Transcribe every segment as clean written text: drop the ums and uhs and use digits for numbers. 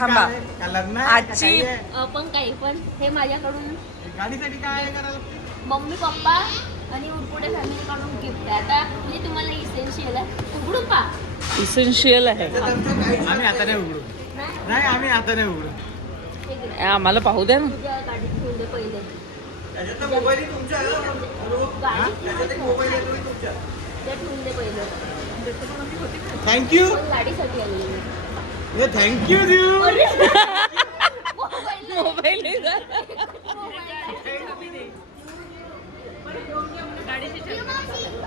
थांबा. लग्न आजची पण काही पण हे माझ्याकडून गाडीसाठी काय करायला मम्मी पप्पा आणि पुढे फॅमिली कडून गिफ्ट आहे. आता म्हणजे तुम्हाला इसेन्शियल आहे. उघडून पा. इसेन्शियल आहे. आम्ही आता नाही उघडू. नाही आम्ही आता नाही उघडू. आम्हाला पाहू द्या ना. तुझ्या गाडीत ठेवून दे पहिले. मोबाईल तुमच्या मोबाईल तुमच्या ते ठेवून दे पहिले. थँक्यू गाडीसाठी आलेली. थँक्यू देऊ. मोबाईल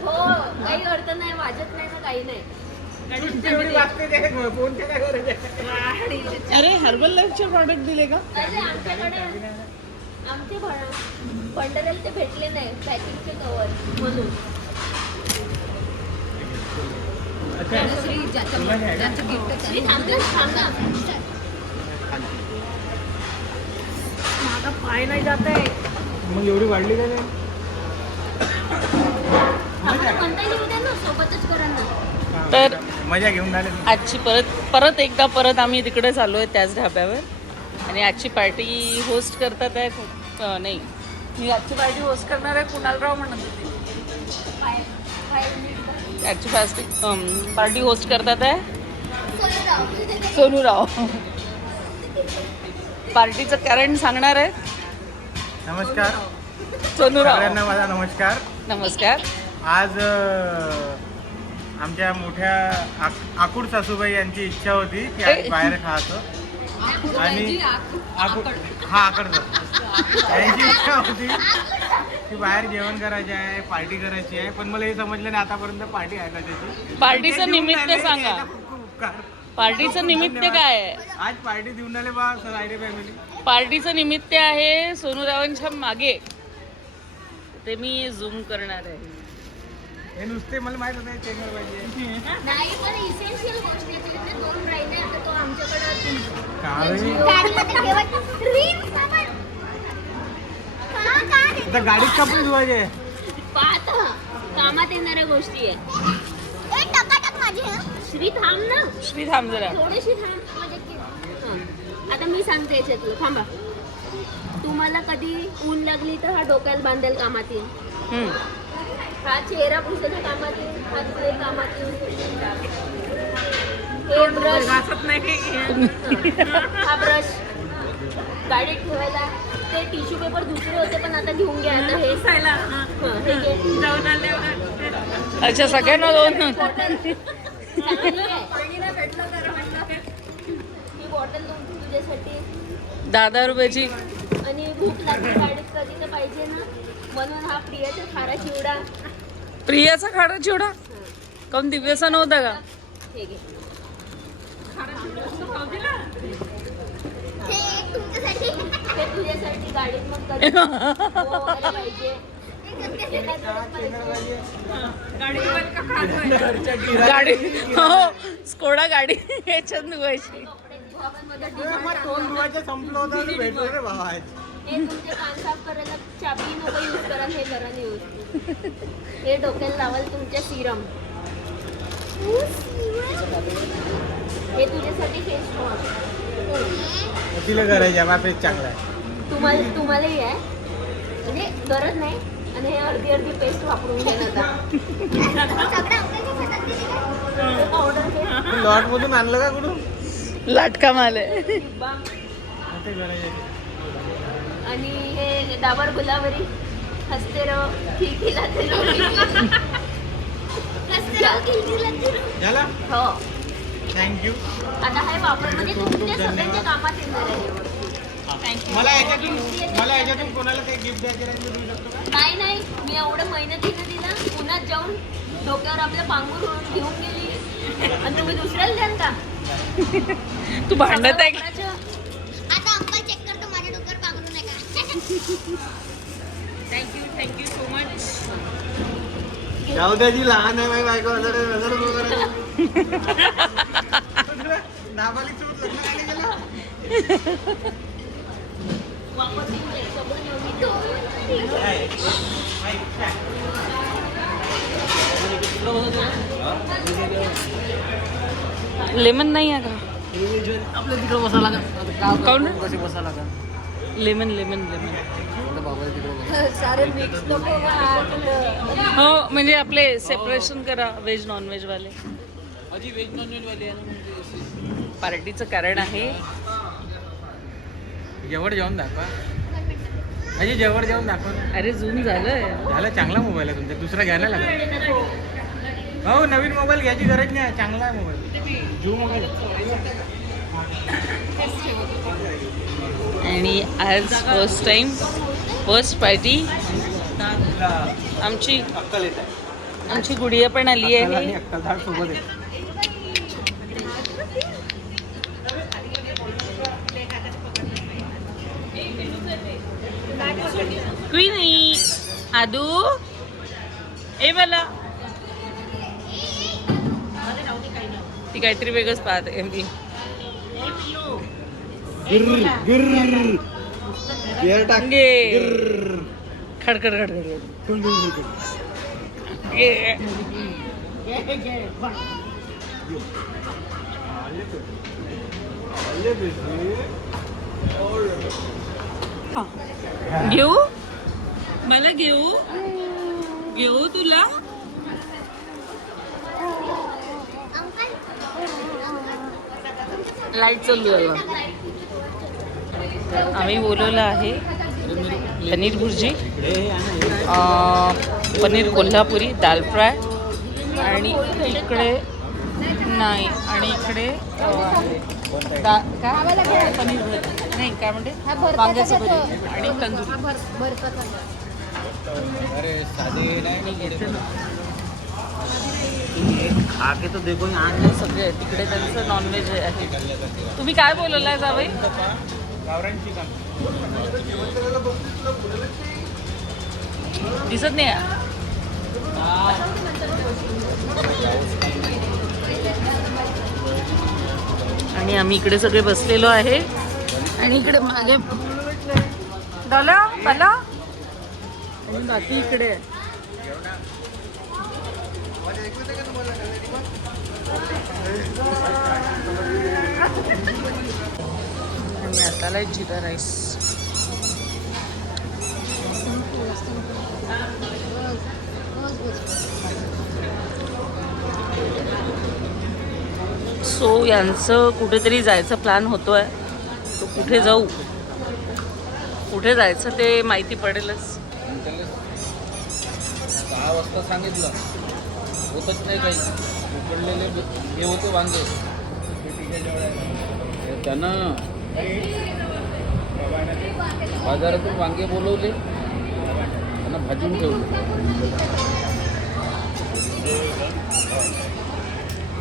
हो काही अर्थ नाही वाजत नाही ना काही नाही. फोन केला गरज अरे हर्बल लाईफचे प्रॉडक्ट दिले का? अरे आमच्याकडे आमचे बंडल ते भेटले नाही पॅकिंगचे कवर म्हणून. श्री थांबा. माझा पाय नाही जात आहे. मग एवढी वाढली का नाही? म्हणता येऊ द्या ना सोबतच करा ना. तर मजा घेऊन आले. आजची परत एकदा आम्ही तिकडे चाललो आहे त्याच ढाब्यावर. आणि आजची पार्टी होस्ट करतात आहे नाही मी आजची पार्टी होस्ट करणार आहे कुणालराव म्हणत होती. आजची पार्टी होस्ट करतात आहे सोनूराव. पार्टीचं कारण सांगणार आहे नमस्कार सोनूराव. सगळ्यांना माझा नमस्कार. नमस्कार. आज आमच्या मोठ्या आकुड सासूबाई यांची इच्छा होती की आज बाहेर खायचं. आणि आकड यांची इच्छा होती की बाहेर जेवण करायचे आहे पार्टी करायची आहे. पण मला हे समजलं नाही आतापर्यंत पार्टी आहे का त्याची. पार्टीचं निमित्त सांगा. उपकार. पार्टीचं निमित्त काय आहे? आज पार्टी देऊन आले बा रायडे फॅमिली. पार्टीचं निमित्त आहे सोनूरावांच्या मागे. ते मी झूम करणार आहे. हे नुसते मला माहित होतं चेंबर पाहिजे. नाही पण इसेन्शियल गोष्टी आहेत. त्याच्यातले दोन राहिले आता तो आमच्याकडे गाडीत कपडे धुवायचे. पाहता कामात येणाऱ्या गोष्टी आहे. श्री थांब ना. श्री थांब जरा. थोडीशी थांब म्हणजे आता मी सांगते याच्यातलं थांबा. तुम्हाला कधी ऊन लागली तर हा डोक्याला बांधेल कामात येईल. हा चेहरा पुसायचा कामात येईल. हा तिकडे कामात येईल. हे ब्रश हा ब्रश गाडीत ठेवायला. ते टिश्यू पेपर दुसरे होते पण आता घेऊन घ्या. आता हे अच्छा सगळ्यांना दोन. ही बॉटल तुझ्यासाठी 10 रुपयाची. आणि भूक लागली गाडीत कधी तर पाहिजे ना म्हणून हा प्रियाचा खारा चिवडा. प्रियाचा खाडा चिवडा कम दिव्याचा नव्हता का? हे घे. हे तुझ्यासाठी गाडीत मग कधी पाहिजे. गाडी हो स्कोडा गाडी याच्यात धुवायची. तोंड धुवायचं संपलं होतं भेटलो रे भावा. हे तुमचे कान साफ करायला चाबी नको यूज करा. हे करा यूज. हे डोक्याला लावाल तुमच्या सिरम. हे तुझ्यासाठी फेस वॉश. तिला करायचं माझा फेस चांगला आहे. तुम्हालाही आहे म्हणजे गरज नाही. आणि हे अर्धी पेस्ट वापरून घे ना. ऑर्डर लॉट मधून आणलं का कुठून? लाटका माल आहे. आणि हे डाबर गुलाबरी हसते रहो खिलखिला झाला. हो थँक्यू. आता हे वापर म्हणजे तुमच्या सगळ्यांच्या कामात येणार आहे. मला याच्यातून कोणाला काही गिफ्ट द्यायचे देऊ शकतो का? नाही मी एवढं मेहनतीनं दिला. पुण्यात जाऊन डोक्यावर आपल्या पांघरूण घेऊन गेली आणि तुम्ही दुसऱ्याला द्याल का? तू भांडत आहे का? आता अंकल चेक करतो माझ्या डोक्यावर पांघरून आहे का. Thank you so much. जाऊ द्या जी लहान आहे माझी बायको. नाबालिक सोबत लग्न नाही केलं. लेमन नाही आहे का? आपल्या तिकडे बसा लागा काऊन? कसे बसा लागा लेमन लेमन लेमन. बाबा तिकडे सारे मिक्स लोक हो म्हणजे आपले सेपरेशन करा व्हेज नॉन व्हेज वाले. माझी व्हेज नॉन व्हेज वाली आहे ना म्हणजे पार्टीचं कारण आहे. जेवण जेवण दाखवा माझी जेवण जेवण दाखवा. अरे झूम झालंय. झाला चांगला मोबाईल आहे तुमचा दुसरा घ्यायला लागला. हो नवीन मोबाईल घ्यायची गरज नाही चांगला आहे मोबाईल जिओ मोबाईल. आणि आज फर्स्ट टाइम फर्स्ट पार्टी आमची अक्कल येत आहे आमची गुडिया पण आली आहे. अक्कलदार सोबत आहे. क्वीनी आदू ए मला ती काहीतरी वेगळंच पाहते मी. खडखड खडखड घेऊ मला घेऊ घेऊ तुला. लाईट चालू आहे. आम्ही बोलवलं आहे पनीर भुर्जी, पनीर कोल्हापुरी, दाल फ्राय आणि इकडे नाही आणि इकडे काय पनीर भुर्जी नाही काय म्हणते वांग्याचं भरीत आणि तंदुरी. अरे साधे नाही घेते ना आके तो देखो सगळे तिकडे त्यांचं नॉनव्हेज आहे. तुम्ही काय बोलवलाय जावई? गावरान चिकन दिसत नाही आहे. आणि आम्ही इकडे सगळे बसलेलो आहे आणि इकडे मागे डाला बाला आणि बाकी इकडे आहे. आणि आता जिरा राईस. सो यांचं कुठेतरी जायचं प्लॅन होतोय. तो कुठे जाऊ कुठे जायचं ते माहिती पडेलच. 6 वाजता सांगितलं होतच नाही काही. उकडलेले हे होते वांगे त्यानं बाजारातून वांगे बोलवले त्यांना भाजून ठेवले.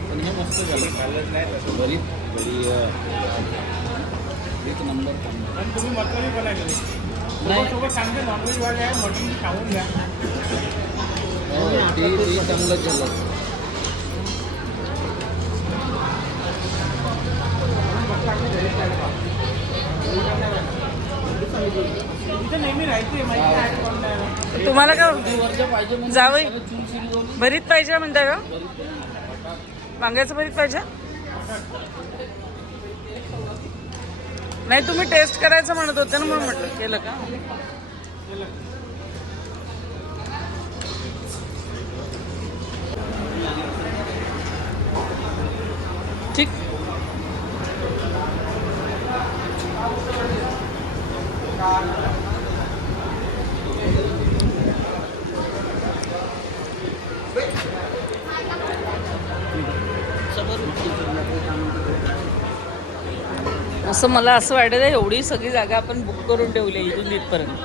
पण हे मस्त झालं बरी एक नंबर. तुम्ही मटणी बनवली नाही सोबत चांगले नॉनव्हेज वाले आहे मटणी खाऊन घ्या. ते चांगलंच झालं. नेहमी राहायचे तुम्हाला का जावई भरीत पाहिजे म्हणता का? वांग्याचं भरीत पाहिजे नाही तुम्ही टेस्ट करायचं म्हणत होते ना म्हणून म्हटलं केलं का? ठीक. असं मला असं वाटत आहे एवढी सगळी जागा आपण बुक करून ठेवली इथून इथपर्यंत.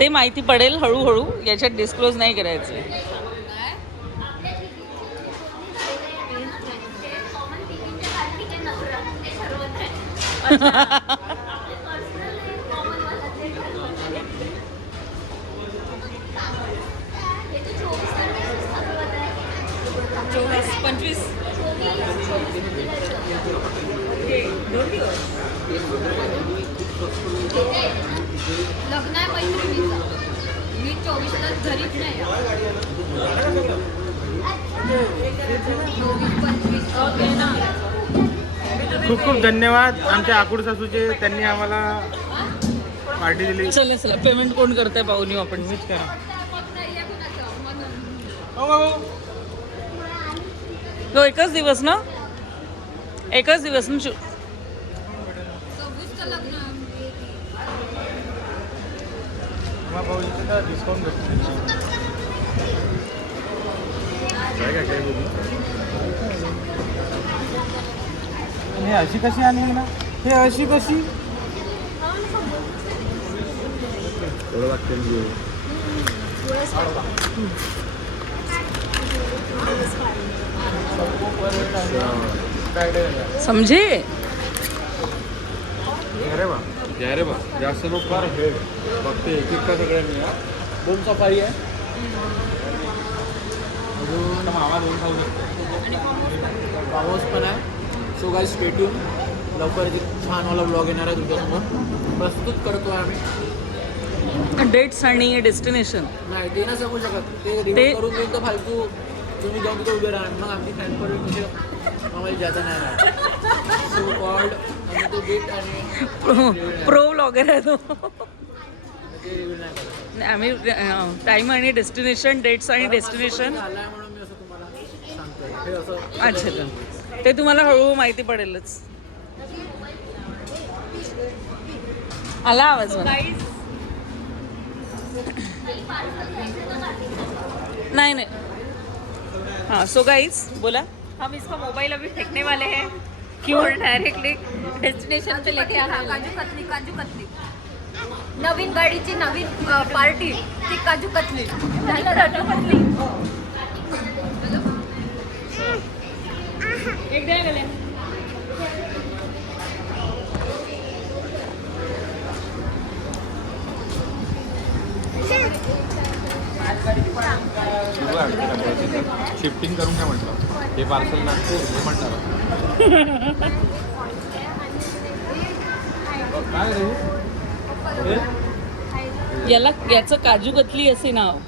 ते माहिती पडेल हळूहळू याच्यात डिस्क्लोज नाही करायचं. लग्न आहे मैत्रिणीचं. मी 24ला घरीच नाही. 24-25 खूप खूप धन्यवाद आमच्या आकुड सासूचे, त्यांनी आम्हाला पार्टी दिली. चला चला पेमेंट कोण करताय पाहून येऊ आपण. तुम्हीच करा. हो. तो एकच दिवस ना, एकच दिवस ना. डिस्काउंट भेटतो. हे अशी कशी आणली ना, हे अशी कशी समझे. अरे बा जास्त लोक फार हे फक्त एक एक सगळ्यांनी 2 सफारी आहे अजून मामा 2 खाऊ शकतो. पाऊस पण आहे. So guys stay tune. लवकरच एक छानवाला ब्लॉग येणार आहे तुमच्यासमोर. प्रस्तुत करतो आहे आम्ही. डेट्स आणि डेस्टिनेशन नाही ते नाही सांगू शकत. ते रिव्ह्यू करून देईल तर फालतू तुम्ही जाऊन तिथे उभे राहा. मग आमची फॅन करून म्हणजे आम्हाला जाता नाही राहत. सो कॉल्ड आम्ही तो डेट आणि प्रो ब्लॉगर आहे तो. ते रिव्ह्यू नाही करत. आम्ही टाइम आणि डेस्टिनेशन, डेट्स आणि डेस्टिनेशन. झालाय म्हणून मी असं तुम्हाला सांगतोय. हे असं अच्छा, ते तुम्हाला हळूहळू माहिती पडेलच. आला आवाज मला. नहीं नहीं. हाँ सो गाइस बोला. हम इसको मोबाइल अभी फेंकने वाले हैं. क्यों? और डायरेक्टली डेस्टिनेशन पे लेके आ रहे हैं. काजू कतली नवीन गाडीची नवीन पार्टी ती काजू कतली झालं काजू कतली. एकदा गेले शिफ्टिंग करून काय म्हटलं हे पार्सल नागपूर हे म्हणणार काय रे याला याचं काजू कतली असे नाव.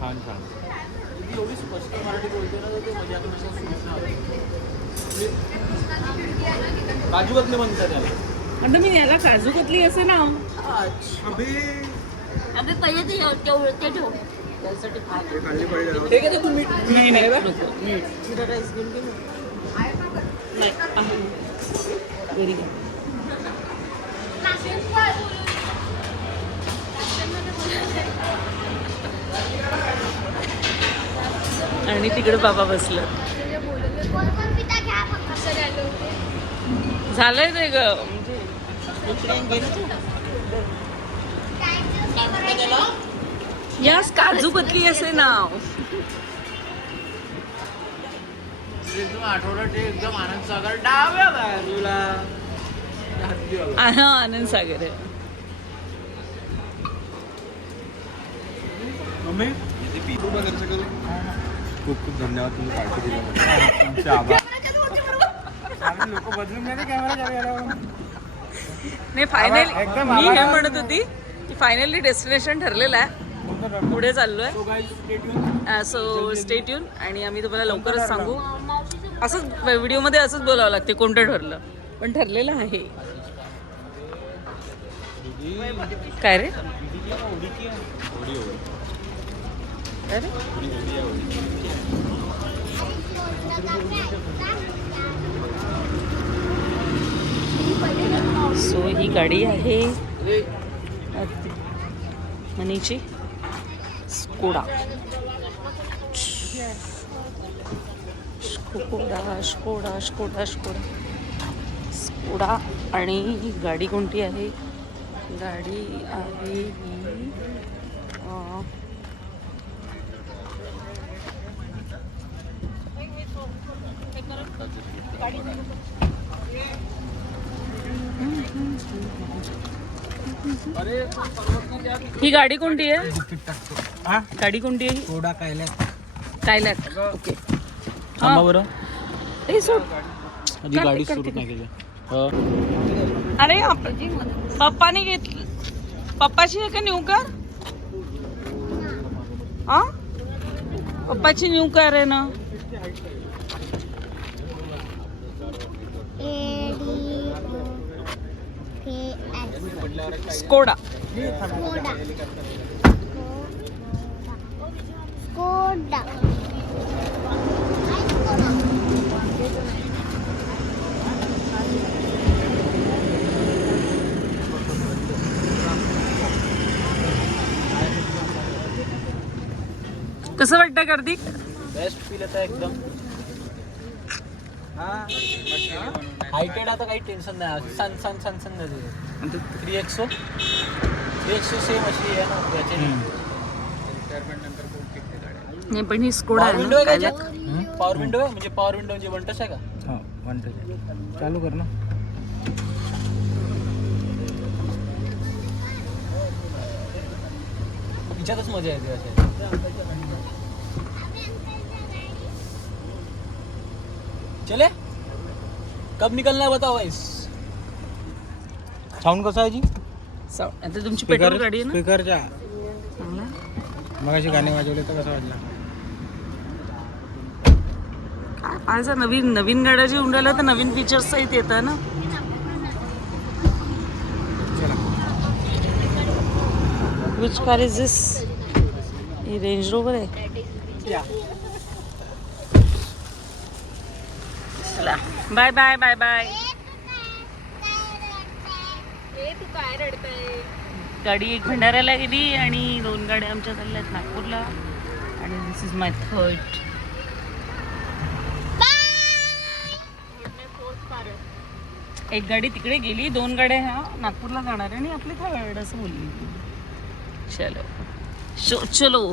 छान छान. एवढी स्पष्ट मराठी बोलते ना ते मजा काजू कतली म्हणतात त्याला. आता मी याला काजू कतली असे नाव. अबे पहिले ते ठेव. त्यासाठी हे घेतो तुम्ही. नाही नाही नको. जिरा राईस घेऊन घे. नाही व्हेरी गुड. आणि तिकडे बाबा बसलं. झालंय ते ग यास काजू कतली असे नाव. आठवडा ते एकदम आनंद सागर डाव्या बाजूला. हा आनंद सागर आहे. खूप खूप धन्यवाद तुम्ही पार्टी दिल्याबद्दल. तुमचे आभार. लोक बदलून गेले कॅमेरा. नाही फायनली एकदम मी हे आभार. म्हणत होती की फायनली डेस्टिनेशन ठरलेलं आहे. पुढे चाललोय. So stay tune. आणि आम्ही तुम्हाला लवकरच सांगू. असंच व्हिडिओमध्ये असंच बोलावं लागते कोणतं ठरलं, पण ठरलेलं आहे. काय रे काय रे. सो ही गाडी आहे मनीची Skoda. Skoda Skoda Skoda Skoda Skoda. आणि ही गाडी कोणती आहे. गाडी आहे ही ही गाडी कोणती आहे. हा गाडी कोणती आहे. थोडा कायला कायलॅक. ओके थांबा बरं. ए सोड. आधी गाडी सुरू नाही केली. अरे पप्पाने घेतली. पप्पाची आहे का न्यू कार. हा पप्पाची न्यू कार आहे ना. स्कोडा. कसं वाटतं कार्तिक? बेस्ट फील येतं एकदम. हायटेड आता काही टेन्शन नाही. सन सन सन सन 3XO सेम अशी आहे ना त्याची. नाही पण ही स्कोडा पॉवर आहे विंडो आहे का ना. याच्यात? पॉवर विंडो आहे म्हणजे पॉवर विंडो म्हणजे 1 टच आहे का? हां 1 टच चालू कर ना. हिच्यातच मजा येते असे. चले कब निकलना है बताओ गाइस. साऊंड कसा आहे जी? आता तुमची पेट्रोल गाडी आहे ना. स्पीकरच्या चांगला. मगाशी गाणे वाजवले तर कसा वाजला? काय आज नवीन नवीन गाड्या जे उंडायला तर नवीन फीचर्स सहित येतं ना. Which car is this? He range rover आहे. चला बाय बाय बाय बाय. तू काय रडताय? गाडी एक भंडाऱ्याला गेली आणि 2 गाड्या आमच्या चालल्यात नागपूरला. आणि दिस इज माय थर्ड. एक गाडी तिकडे गेली, 2 गाड्या ह्या नागपूरला जाणार आणि आपली थर्ड असं बोलली. चलो चलो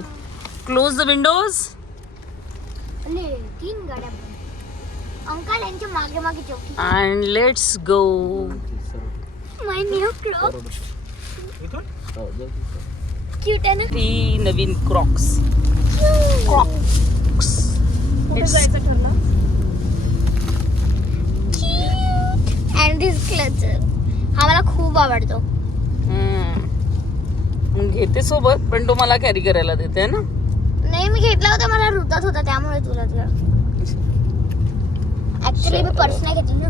क्लोज द विंडोज. 3 गाड्या. अंकल यांच्या मागे मागे चौकी. And let's go. My new clock. Cute आहे ना. ती नवीन क्रॉक्स. क्रॉक्स कुठे जायचं ठरलं? अँड दिस क्लचर हा मला खूप आवडतो. घेते सोबत पण तो मला कॅरी करायला देते ना. नाही मी घेतला होता, मला रुतत होता त्यामुळे तुला ऍक्च्युली मी पर्स नाही घेतली ना.